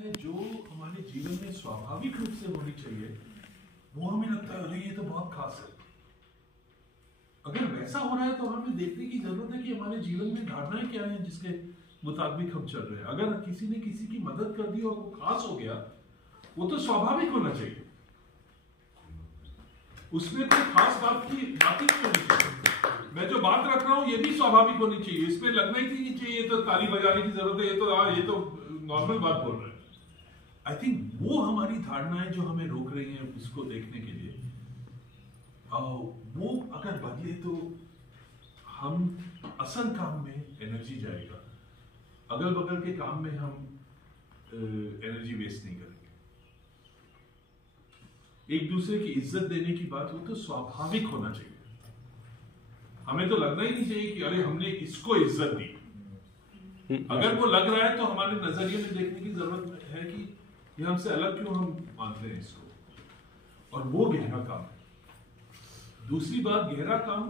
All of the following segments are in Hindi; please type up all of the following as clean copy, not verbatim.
है जो हमारे जीवन में स्वाभाविक रूप से होनी चाहिए, वो हमें लगता है अरे ये तो बहुत खास है। अगर वैसा हो रहा है तो हमें देखने की जरूरत है कि हमारे जीवन में धारणाएं क्या हैं जिसके मुताबिक हम चल रहे हैं। अगर किसी ने किसी की मदद कर दी और वो खास हो गया, वो तो स्वाभाविक होना चाहिए, उसमें कोई खास बात नहीं होनी चाहिए। मैं जो बात रख रहा हूं ये भी स्वाभाविक होनी चाहिए, इसमें लगना ही नहीं चाहिए तो ताली बजाने की जरूरत है, ये तो नॉर्मल बात बोल रहे हैं। आई थिंक वो हमारी धारणाएं जो हमें रोक रही हैं उसको देखने के लिए, वो अगर बदले तो हम असल काम में एनर्जी जाएगा, अगल बगल के काम में हम एनर्जी वेस्ट नहीं करेंगे। एक दूसरे की इज्जत देने की बात, वो तो स्वाभाविक होना चाहिए। हमें तो लगना ही नहीं चाहिए कि अरे हमने इसको इज्जत दी। अगर वो लग रहा है तो हमारे नजरिए में देखने की जरूरत है कि ये हमसे अलग क्यों हम मानते हैं इसको, और वो गहरा काम है। दूसरी बात, गहरा काम,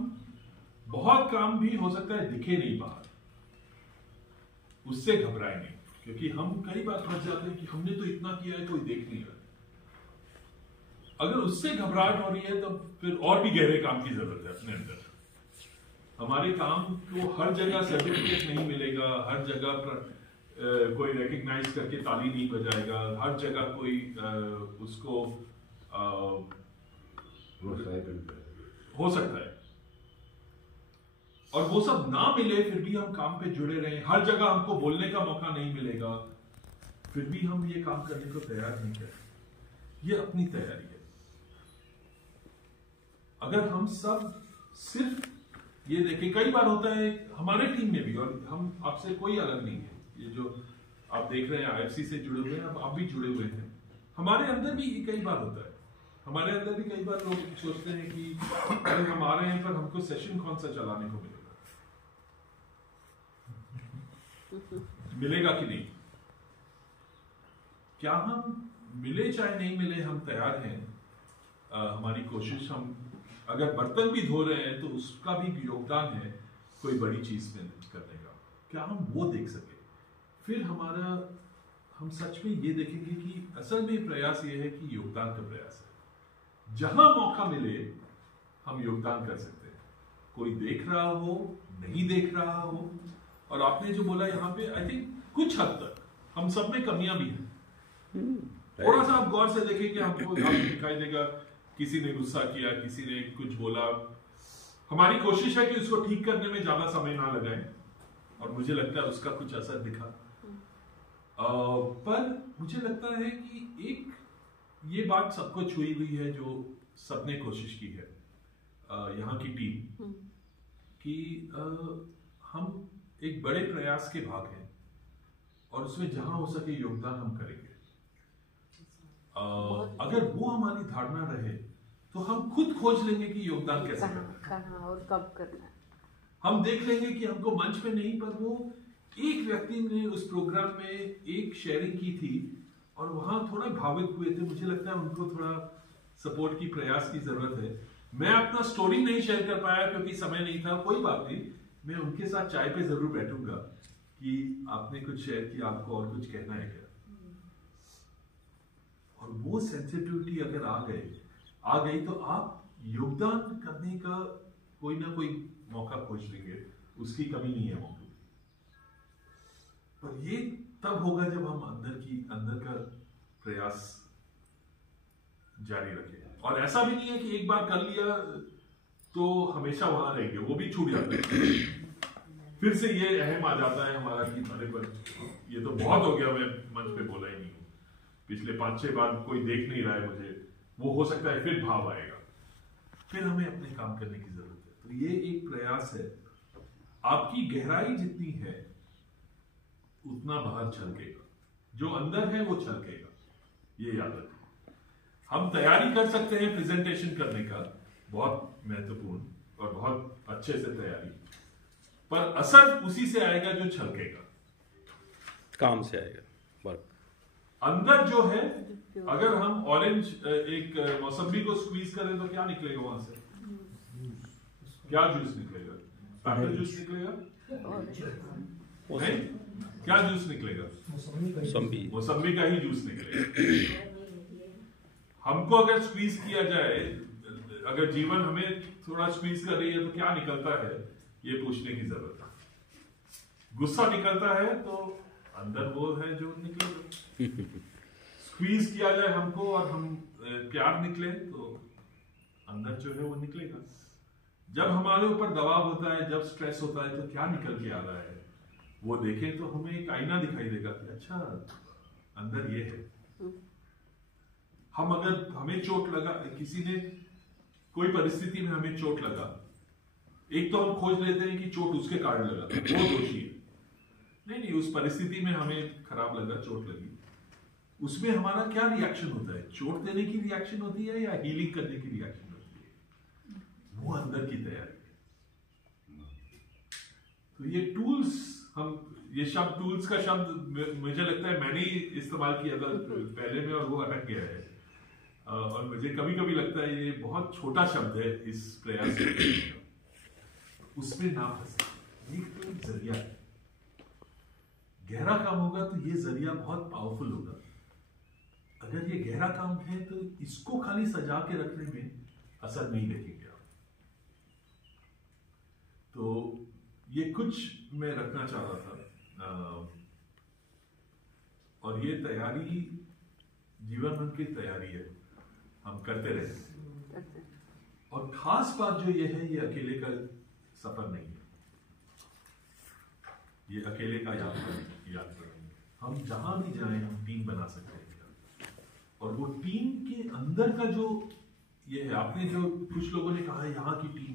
बहुत काम भी हो सकता है दिखे नहीं बाहर, उससे घबराए नहीं, क्योंकि हम कई बार फंस जाते हैं कि हमने तो इतना किया है कोई देख नहीं रहा। अगर उससे घबराहट हो रही है तो फिर और भी गहरे काम की जरूरत है अपने अंदर। हमारे काम को हर जगह सर्टिफिकेट नहीं मिलेगा, हर जगह पर कोई रिकग्नाइज करके ताली नहीं बजाएगा, हर जगह कोई उसको हो सकता है, और वो सब ना मिले फिर भी हम काम पे जुड़े रहें, हर जगह हमको बोलने का मौका नहीं मिलेगा, फिर भी हम ये काम करने को तैयार नहीं करें। ये अपनी तैयारी है। अगर हम सब सिर्फ ये देखें, कई बार होता है हमारे टीम में भी, और हम आपसे कोई अलग नहीं है, ये जो आप देख रहे हैं IFC से जुड़े हुए हैं, अब आप भी जुड़े हुए हैं, हमारे अंदर भी ये कई बार होता है। हमारे अंदर भी कई बार लोग सोचते हैं कि अरे हम आ रहे हैं पर हमको सेशन कौन सा चलाने को मिलेगा कि नहीं। क्या हम मिले चाहे नहीं मिले हम तैयार हैं। हमारी कोशिश, हम अगर बर्तन भी धो रहे हैं तो उसका भी योगदान है कोई बड़ी चीज में करने का, क्या हम वो देख सके। फिर हम सच में ये देखेंगे कि असल में प्रयास ये है कि योगदान का प्रयास है। जहां मौका मिले हम योगदान कर सकते हैं, कोई देख रहा हो नहीं देख रहा हो। और आपने जो बोला यहाँ पे, आई थिंक कुछ हद तक हम सब में कमियां भी हैं। थोड़ा सा आप गौर से देखें कि आपको दिखाई देगा किसी ने गुस्सा किया, किसी ने कुछ बोला, हमारी कोशिश है कि उसको ठीक करने में ज्यादा समय ना लगाएं, और मुझे लगता है उसका कुछ असर दिखा। पर मुझे लगता है कि एक ये बात सबको छुई हुई है जो सबने कोशिश की है, यहाँ की टीम, कि हम एक बड़े प्रयास के भाग हैं और उसमें जहां हो सके योगदान हम करेंगे। अगर वो हमारी धारणा रहे तो हम खुद खोज लेंगे कि योगदान कैसे करना है और कब करना है। हम देख लेंगे कि हमको मंच पे नहीं, पर वो एक व्यक्ति ने उस प्रोग्राम में एक शेयरिंग की थी और वहां थोड़ा भावुक हुए थे। मुझे लगता है उनको थोड़ा सपोर्ट की प्रयास की जरूरत है। मैं अपना स्टोरी नहीं शेयर कर पाया क्योंकि समय नहीं था, कोई बात नहीं, मैं उनके साथ चाय पे जरूर बैठूंगा कि आपने कुछ शेयर किया, आपको और कुछ कहना है क्या। और वो सेंसिटिविटी अगर आ गई तो आप योगदान करने का कोई ना कोई मौका खोज लेंगे, उसकी कमी नहीं है मौके। पर ये तब होगा जब हम अंदर का प्रयास जारी रखें। और ऐसा भी नहीं है कि एक बार कर लिया तो हमेशा वहां रहेंगे, वो भी छूट जाता है। फिर से ये अहम आ जाता है हमारा कि अरे पर ये तो बहुत हो गया, मैं मंच पे बोला ही नहीं हूँ, पिछले 5-6 बार कोई देख नहीं रहा है मुझे, वो हो सकता है फिर भाव आएगा। फिर हमें अपने काम करने की जरूरत है। तो ये एक प्रयास है, आपकी गहराई जितनी है उतना बाहर छलकेगा, जो अंदर है वो छलकेगा, ये याद रखें। हम तैयारी कर सकते हैं प्रेजेंटेशन करने का, बहुत महत्वपूर्ण और बहुत अच्छे से तैयारी, पर असर उसी से आएगा जो छलकेगा, काम से आएगा। अंदर जो है, अगर हम ऑरेंज एक मौसम्बी को स्क्वीज करें तो क्या निकलेगा वहां से? क्या जूस निकलेगा? पैकेट जूस निकलेगा? नहीं, क्या जूस निकलेगा? मौसम्बी का ही जूस निकलेगा। हमको अगर स्क्वीज किया जाए, अगर जीवन हमें थोड़ा स्क्वीज कर रही है तो क्या निकलता है, ये पूछने की जरूरत है। गुस्सा निकलता है तो अंदर वो है जो निकलेगा। स्क्वीज किया जाए हमको और हम प्यार निकले तो अंदर जो है वो निकलेगा। जब हमारे ऊपर दबाव होता है, जब स्ट्रेस होता है, तो क्या निकल के आ रहा है वो देखें तो हमें एक आईना दिखाई देगा कि अच्छा अंदर ये है। हम अगर हमें चोट लगा, किसी ने कोई परिस्थिति में हमें चोट लगा, एक तो हम खोज लेते हैं कि चोट उसके कारण लगा, वो दोषी है। नहीं, उस परिस्थिति में हमें खराब लगा, चोट लगी, उसमें हमारा क्या रिएक्शन होता है? चोट देने की रिएक्शन होती है या हीलिंग करने की रिएक्शन होती है? वो अंदर की तैयारी है। तो ये टूल्स, हम ये शब्द टूल्स का शब्द मुझे लगता है मैंने ही इस्तेमाल किया था पहले में और वो अटक गया है। और मुझे कभी कभी लगता है ये बहुत छोटा शब्द है इस प्रयास में, उसमें ना फंसे। ये तो एक जरिया है, गहरा काम होगा तो ये जरिया बहुत पावरफुल होगा। अगर ये गहरा काम है तो इसको खाली सजा के रखने में असर नहीं देखेंगे आप। तो ये कुछ मैं रखना चाह रहा था। और ये तैयारी जीवन भर की तैयारी है, हम करते रहे। और खास बात जो ये है, ये अकेले का सफर नहीं है, ये अकेले का यात्रा नहीं है। हम जहां भी जाएं हम टीम बना सकते हैं। और वो टीम के अंदर का जो ये है, आपने जो कुछ लोगों ने कहा है यहाँ की टीम,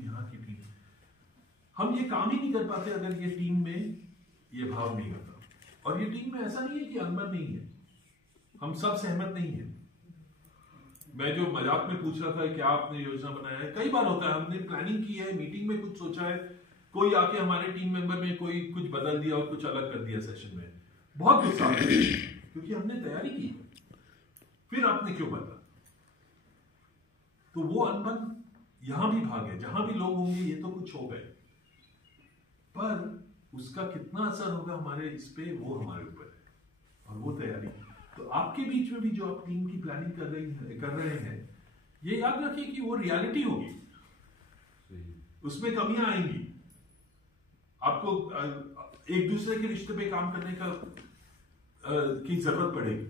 हम ये काम ही नहीं कर पाते अगर ये टीम में ये भाव नहीं होता। और ये टीम में ऐसा नहीं है कि अनबन नहीं है, हम सब सहमत नहीं है। मैं जो मजाक में पूछ रहा था क्या आपने योजना बनाया है, कई बार होता है हमने प्लानिंग की है, मीटिंग में कुछ सोचा है, कोई आके हमारे टीम मेंबर में कोई कुछ बदल दिया और कुछ अलग कर दिया सेशन में, बहुत गुस्सा आता है क्योंकि हमने तैयारी की, फिर आपने क्यों बदला? तो वो अनबन यहां भी भाग है, जहां भी लोग होंगे ये तो कुछ हो गए, पर उसका कितना असर होगा हमारे इस पे, वो हमारे ऊपर है। और वो तैयारी, तो आपके बीच में भी जो आप टीम की प्लानिंग कर रहे हैं, ये याद रखिए कि वो रियलिटी होगी, उसमें कमियां आएंगी, आपको एक दूसरे के रिश्ते पे काम करने का की जरूरत पड़ेगी,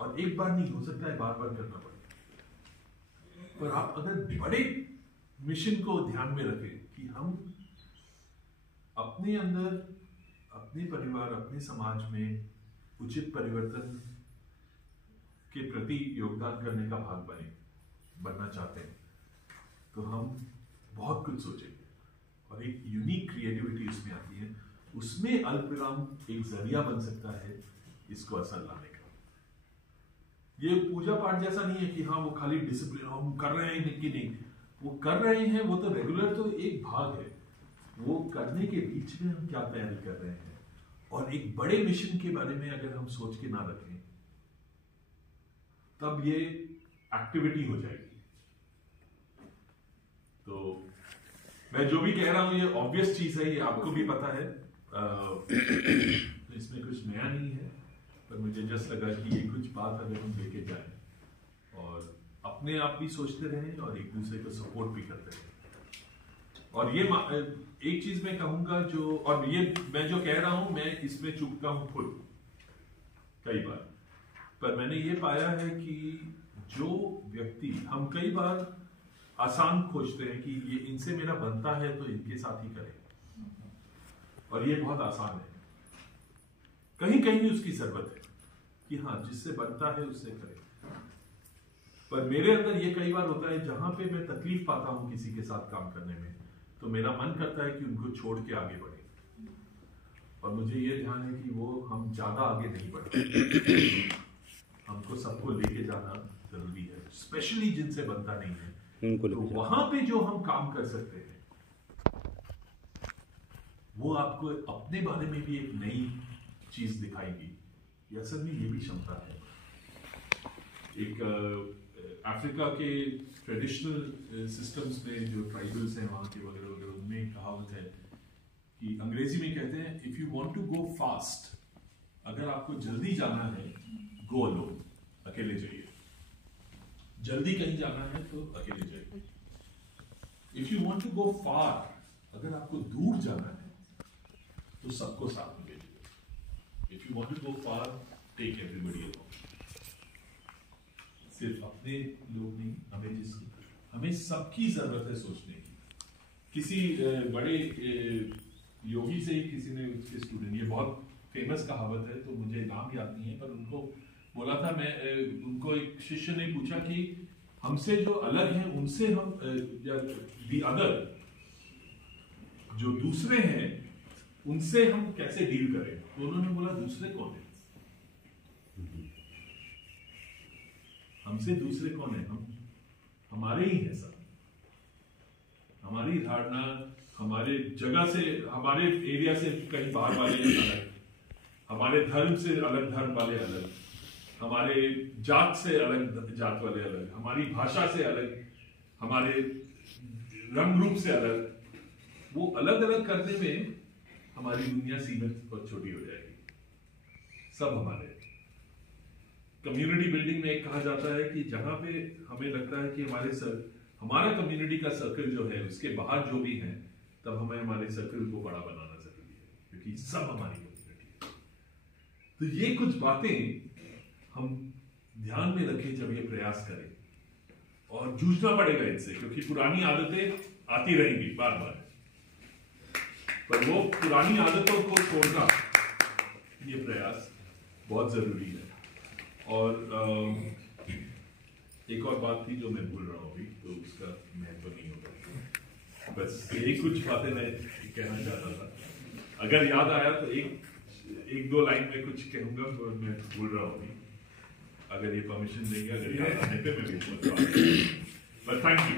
और एक बार नहीं, हो सकता है बार बार करना पड़े। पर आप अगर बड़े मिशन को ध्यान में रखें कि हम अपने अंदर, अपने परिवार, अपने समाज में उचित परिवर्तन के प्रति योगदान करने का भाग बनना चाहते हैं, तो हम बहुत कुछ सोचेंगे और एक यूनिक क्रिएटिविटी उसमें आती है। उसमें अल्पविराम एक जरिया बन सकता है इसको असर लाने का। ये पूजा पाठ जैसा नहीं है कि हाँ वो खाली डिसिप्लिन हम कर रहे हैं कि नहीं, वो कर रहे हैं, वो तो रेगुलर तो एक भाग है। वो करने के बीच में हम क्या तैयारी कर रहे हैं, और एक बड़े मिशन के बारे में अगर हम सोच के ना रखें तब ये एक्टिविटी हो जाएगी। तो मैं जो भी कह रहा हूं ये ऑब्वियस चीज है, ये आपको भी पता है, इसमें कुछ नया नहीं है, पर मुझे जस्ट लगा कि ये कुछ बात अगर हम लेके जाएं और अपने आप भी सोचते रहें और एक दूसरे को सपोर्ट भी करते रहें। और ये एक चीज मैं कहूंगा जो, और ये मैं जो कह रहा हूं मैं इसमें चूकता हूं खुद कई बार, पर मैंने ये पाया है कि जो व्यक्ति, हम कई बार आसान खोजते हैं कि ये इनसे मेरा बनता है तो इनके साथ ही करें, और ये बहुत आसान है। कहीं कहीं उसकी जरूरत है कि हाँ जिससे बनता है उससे करें, पर मेरे अंदर ये कई बार होता है जहां पे मैं तकलीफ पाता हूं किसी के साथ काम करने में, तो मेरा मन करता है कि उनको छोड़ के आगे बढ़े, और मुझे ये ध्यान है कि वो हम ज्यादा आगे नहीं बढ़ते, हमको सबको लेके जाना जरूरी है, स्पेशली जिनसे बनता नहीं है। तो वहां पे जो हम काम कर सकते हैं वो आपको अपने बारे में भी एक नई चीज दिखाएगी। ये असल में ये भी क्षमता है। एक अफ्रीका के ट्रेडिशनल सिस्टम्स में जो ट्राइबल्स हैं वहाँ के वगैरह वगैरह, उनमें कहावत है कि अंग्रेजी में कहते हैं if you want to go fast अगर आपको जल्दी जाना है, गो अलोन, अकेले जाइए। जल्दी कहीं जाना है तो अकेले जाइए। If you want to go far, अगर आपको दूर जाना है तो सबको साथ में भेजिए। If you want to go far, take everybody alone. सिर्फ अपने लोग नहीं, हमें सबकी जरूरत है सोचने की। किसी बड़े योगी से ही किसी ने, उसके स्टूडेंट, ये बहुत फेमस कहावत है तो मुझे नाम याद नहीं है, पर उनको बोला था, मैं उनको एक शिष्य ने पूछा कि हमसे जो अलग हैं उनसे हम दी अदर, जो दूसरे हैं उनसे हम कैसे डील करें। तो उन्होंने बोला, दूसरे कौन है? हमसे दूसरे कौन है? हमारे ही हैं सब। हमारी धारणा, हमारे जगह से, हमारे एरिया से कहीं बाहर वाले अलग, हमारे धर्म से अलग धर्म वाले अलग, हमारे जात से अलग जात वाले अलग, हमारी भाषा से अलग, हमारे रंग रूप से अलग। वो अलग अलग करने में हमारी दुनिया सीमित और छोटी हो जाएगी। सब हमारे। कम्युनिटी बिल्डिंग में एक कहा जाता है कि जहां पे हमें लगता है कि हमारा कम्युनिटी का सर्कल जो है, उसके बाहर जो भी है, तब हमें हमारे सर्कल को बड़ा बनाना जरूरी है, क्योंकि सब हमारी कम्युनिटी है। तो ये कुछ बातें हम ध्यान में रखें जब ये प्रयास करें, और जूझना पड़ेगा इनसे, क्योंकि पुरानी आदतें आती रहेंगी बार बार, पर वो पुरानी आदतों को छोड़ना, ये प्रयास बहुत जरूरी है। और एक और बात थी जो मैं भूल रहा हूँ अभी, तो उसका महत्व नहीं होगा। बस यही कुछ बातें मैं कहना चाहता था। अगर याद आया तो एक दो लाइन में कुछ कहूंगा, तो मैं भूल रहा हूँ। अगर ये परमिशन देंगे, अगर याद आने पे मैं भी बोलूंगा। But thank you.